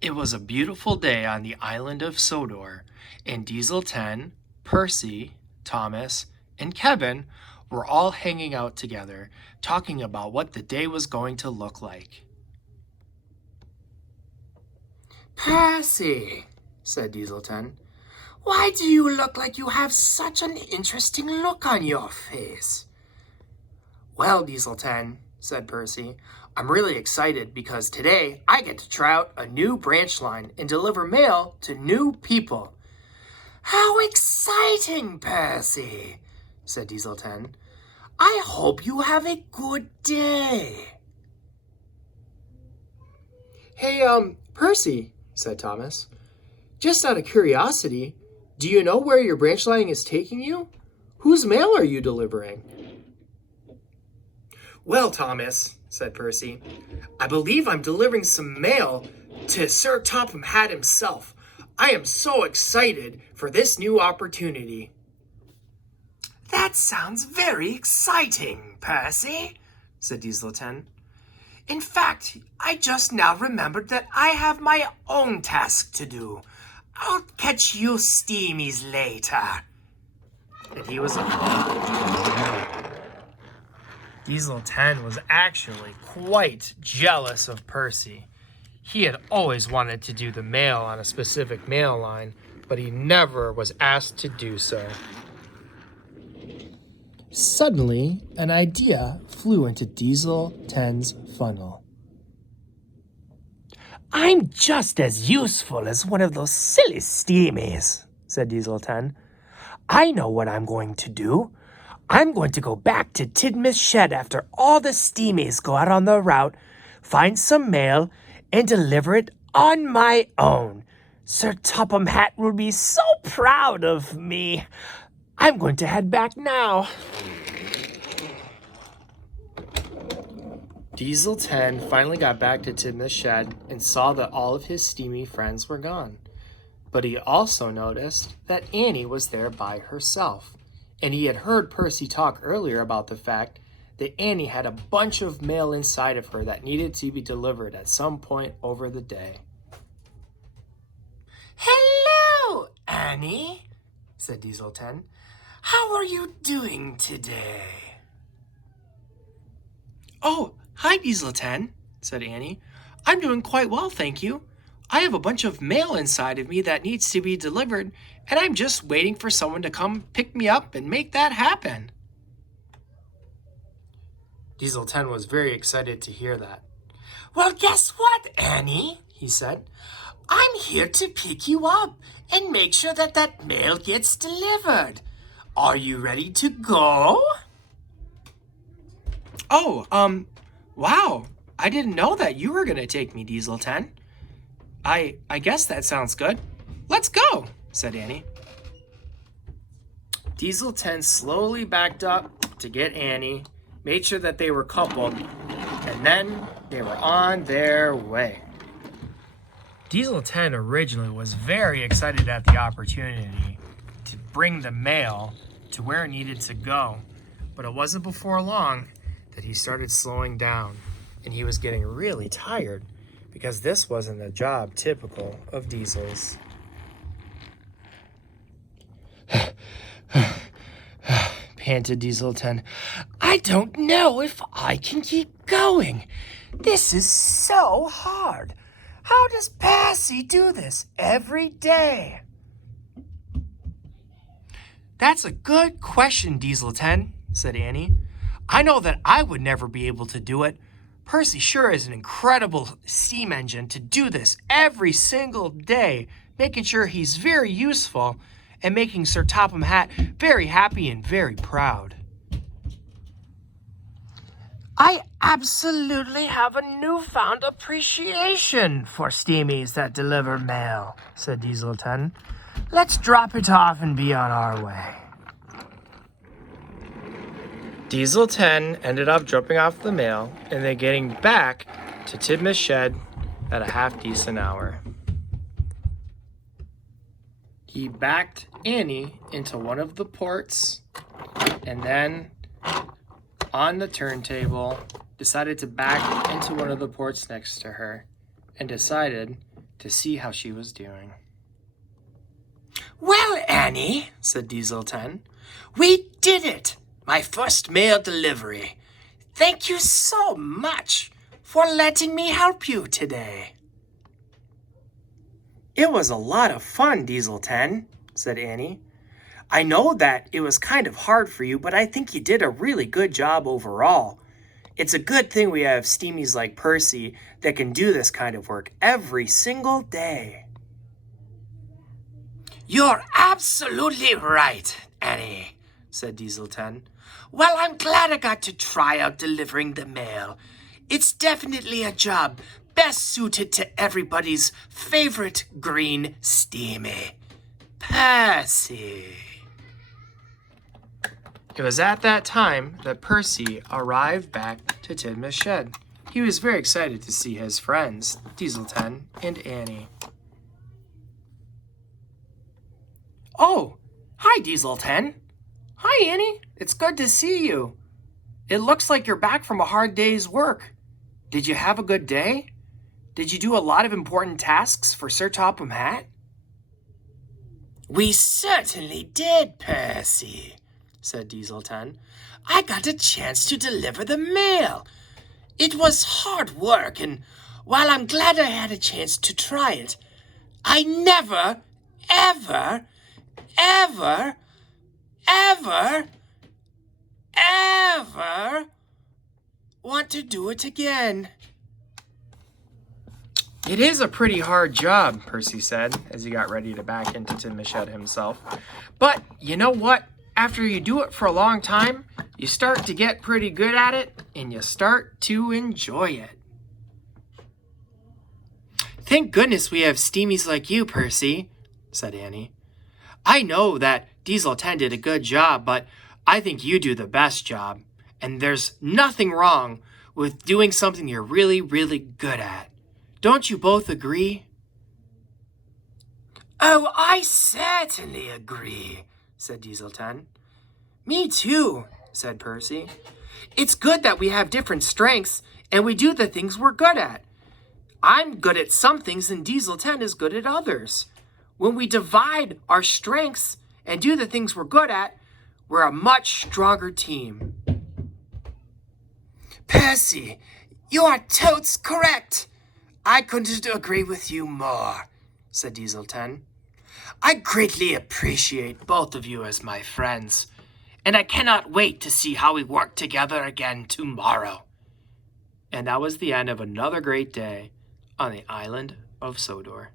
It was a beautiful day on the island of Sodor, and Diesel 10, Percy, Thomas, and Kevin were all hanging out together, talking about what the day was going to look like. Percy, said Diesel 10, why do you look like you have such an interesting look on your face? Well, Diesel 10, said Percy, I'm really excited because today I get to try out a new branch line and deliver mail to new people. How exciting, Percy, said Diesel 10. I hope you have a good day. Hey, Percy, said Thomas, just out of curiosity, do you know where your branch line is taking you? Whose mail are you delivering? Well, Thomas, said Percy, I believe I'm delivering some mail to Sir Topham Hatt himself. I am so excited for this new opportunity. That sounds very exciting, Percy, said Diesel 10. In fact, I just now remembered that I have my own task to do. I'll catch you steamies later. And he was Diesel 10 was actually quite jealous of Percy. He had always wanted to do the mail on a specific mail line, but he never was asked to do so. Suddenly, an idea flew into Diesel 10's funnel. I'm just as useful as one of those silly steamies, said Diesel 10. I know what I'm going to do. I'm going to go back to Tidmouth's shed after all the steamies go out on the route, find some mail, and deliver it on my own. Sir Topham Hatt will be so proud of me. I'm going to head back now. Diesel 10 finally got back to Tidmouth's shed and saw that all of his steamy friends were gone. But he also noticed that Annie was there by herself. And he had heard Percy talk earlier about the fact that Annie had a bunch of mail inside of her that needed to be delivered at some point over the day. Hello, Annie, said Diesel 10. How are you doing today? Oh, hi, Diesel 10, said Annie. I'm doing quite well, thank you. I have a bunch of mail inside of me that needs to be delivered, and I'm just waiting for someone to come pick me up and make that happen. Diesel 10 was very excited to hear that. Well, guess what, Annie, he said. I'm here to pick you up and make sure that that mail gets delivered. Are you ready to go? Oh, wow. I didn't know that you were going to take me, Diesel 10. I guess that sounds good. Let's go, said Annie. Diesel 10 slowly backed up to get Annie, made sure that they were coupled, and then they were on their way. Diesel 10 originally was very excited at the opportunity to bring the mail to where it needed to go, but it wasn't before long that he started slowing down, and he was getting really tired because this wasn't a job typical of Diesel's. Panted Diesel 10. I don't know if I can keep going. This is so hard. How does Percy do this every day? That's a good question, Diesel 10, said Annie. I know that I would never be able to do it. Percy sure is an incredible steam engine to do this every single day, making sure he's very useful and making Sir Topham Hatt very happy and very proud. I absolutely have a newfound appreciation for steamies that deliver mail, said Diesel 10. Let's drop it off and be on our way. Diesel 10 ended up dropping off the mail and then getting back to Tidmouth's shed at a half-decent hour. He backed Annie into one of the ports and then on the turntable decided to back into one of the ports next to her and decided to see how she was doing. Well, Annie, said Diesel 10, we did it! My first mail delivery. Thank you so much for letting me help you today. It was a lot of fun, Diesel 10, said Annie. I know that it was kind of hard for you, but I think you did a really good job overall. It's a good thing we have Steamies like Percy that can do this kind of work every single day. You're absolutely right, Annie, said Diesel 10. Well, I'm glad I got to try out delivering the mail. It's definitely a job best suited to everybody's favorite green Steamy, Percy. It was at that time that Percy arrived back to Tidmouth Shed. He was very excited to see his friends, Diesel 10 and Annie. Oh, hi, Diesel 10. Hi, Annie. It's good to see you. It looks like you're back from a hard day's work. Did you have a good day? Did you do a lot of important tasks for Sir Topham Hatt? We certainly did, Percy, said Diesel 10. I got a chance to deliver the mail. It was hard work, and while I'm glad I had a chance to try it, I never, ever, ever, ever, ever want to do it again. It is a pretty hard job, Percy said, as he got ready to back into Tidmouth Shed himself. But you know what? After you do it for a long time, you start to get pretty good at it, and you start to enjoy it. Thank goodness we have Steamies like you, Percy, said Annie. I know that Diesel 10 did a good job, but I think you do the best job. And there's nothing wrong with doing something you're really, really good at. Don't you both agree? Oh, I certainly agree, said Diesel 10. Me too, said Percy. It's good that we have different strengths and we do the things we're good at. I'm good at some things and Diesel 10 is good at others. When we divide our strengths and do the things we're good at, we're a much stronger team. Percy, you are totes correct. I couldn't agree with you more, said Diesel 10. I greatly appreciate both of you as my friends, and I cannot wait to see how we work together again tomorrow. And that was the end of another great day on the island of Sodor.